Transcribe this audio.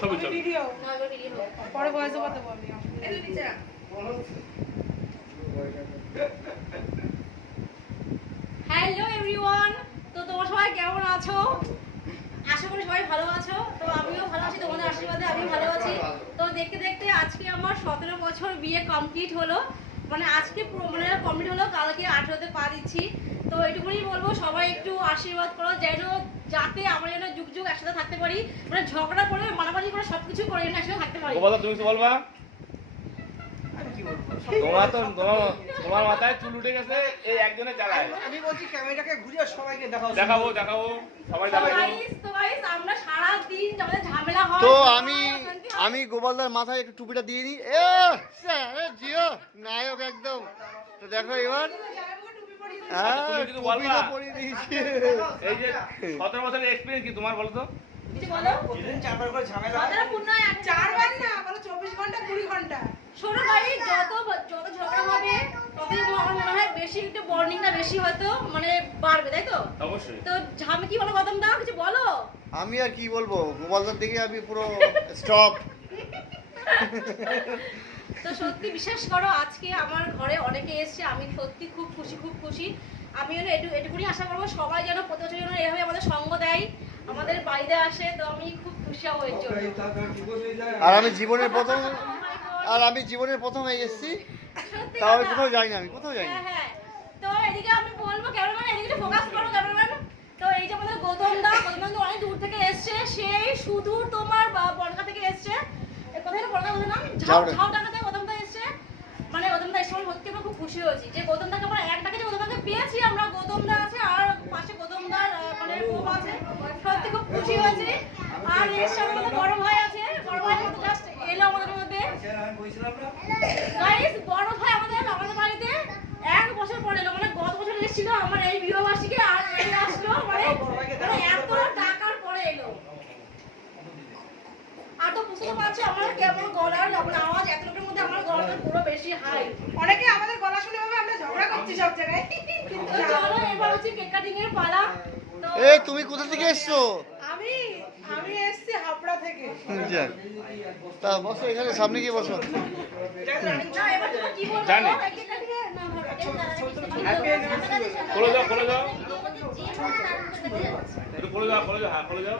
ছবি ভিডিও পরে voice over দেবো আমি। হ্যালো এভরিওয়ান, তো তোমরা সবাই কেমন আছো? আশা করি সবাই ভালো আছো। তো আমিও ভালো আছি, তোমাদের আশীর্বাদে আমি ভালো আছি। তো দেখতে দেখতে আজকে আমার 17 বছর বিয়ে কমপ্লিট হলো, মানে আজকে মানে কমপ্লিট হলো, কালকে 18তে পা দিচ্ছি। তো এটুকুই বলবো, সবাই একটু আশীর্বাদ করো যেন যাতে আমরা যেন যুগ যুগ একসাথে থাকতে পারি, মানে ঝগড়া করে মারামারি করে সবকিছু করে যেন একসাথে থাকতে পারি। তুমি তো বলবা, তোমার মাথায় চুল উঠে গেছে এই একজনের জ্বালায়। আমি বলছি ক্যামেরাটাকে ঘুরিয়ে সবাইকে দেখাবো সবাই দেখাবো। তো গাইস আমরা সারা দিন আমাদের ঝামেলা হয়। তো আমি গোপালদার মাথায় একটু টুপিটা দিয়ে দিই। জিও নায়ক একদম। তো দেখো এবার টুপিটা পরিয়ে দিয়েছি। এই যে 17 বছরের এক্সপেরিয়েন্স কি তোমার বলো তো? কিছু বলো। দিন চারবার করে ঝামেলা হয়। আমাদের পূর্ণ 4বার না, বলো 24 ঘন্টা 20 ঘন্টা। শোনো ভাই, যত ঝগড়া হবে ততই আমার মনে হয় বেশি একটু বন্ডিংটা বেশি হয়তো মানে বাড়বে, তাই তো? অবশ্যই। তো ঝামে কি বলো গদম দাও, কিছু বলো। আমি আর কি বলবো, গোপালদার দিকে আমি পুরো স্টপ। তো সত্যি বিশ্বাস করো, আজকে আমার ঘরে অনেকে এসেছে, আমি সত্যি খুব খুশি। আমি যেন এটুকুনি আশা করবো সবাই যেন প্রতি বছর যেন এভাবে আমাদের সঙ্গ দেয়, আমাদের বাড়িতে আসে। তো আমি খুব খুশি হব এর জন্য। আর আমি জীবনের প্রথম এসেছি, সত্যি তাও কথা। কোথাও যাইনি, আমি কোথাও যাইনি। হ্যাঁ। তো এদিকে আমি বলবো ক্যামেরাম্যান এদিকে ফোকাস করো ক্যামেরাম্যান। তো এই যে আমাদের গৌতম দা অনেক দূর থেকে এসেছে, সেই শুধু তোমার বনগা থেকে এসেছে। কোথায় বনগা বলে নাম ঝাউডাঙ্গা থেকে গৌতম দা এসেছে। মানে গৌতম দা এসে সত্যি আমরা খুব খুশি হয়েছি যে গৌতম দাকে আমরা একটাকে যে গৌতম দাকে পেয়েছি, আমরা গৌতম দা আছে আর পাশে গৌতম দার মানে বউ আছে, সত্যি খুব খুশি হয়েছি। আর এর সাথে আমাদের বড় ভাই আছে, বড় ভাই আমাদের জাস্ট এলো আমাদের মধ্যে। গাইস বড় ভাই আমাদের বাড়িতে 1 বছর পরে এলো, মানে গত বছর এসেছিল আমার এই বিবাহবার্ষিকী, আর এই আসলো মানে এত টাকার পরে এলো। আর তো বুঝতে পারছো আমার কেমন গলার আওয়াজ, এত লোকের মধ্যে আমার গলাটা পুরো বেশি হাই। অনেকে আমাদের গলা শুনে ভাবে আমরা ঝগড়া করছি সব জায়গায়। কিন্তু চলো এবার হচ্ছে কেক কাটিং এর পালা। তো তুমি কোথা থেকে এসছো? আমি এসেছি হাবড়া থেকে। যাক, তা বসো এখানে, সামনে গিয়ে বসো। না এবার তুমি কি বলবো জানি। কেক কাটিং এ না খুলে দাও একটু খুলে দাও, হ্যাঁ খুলে দাও।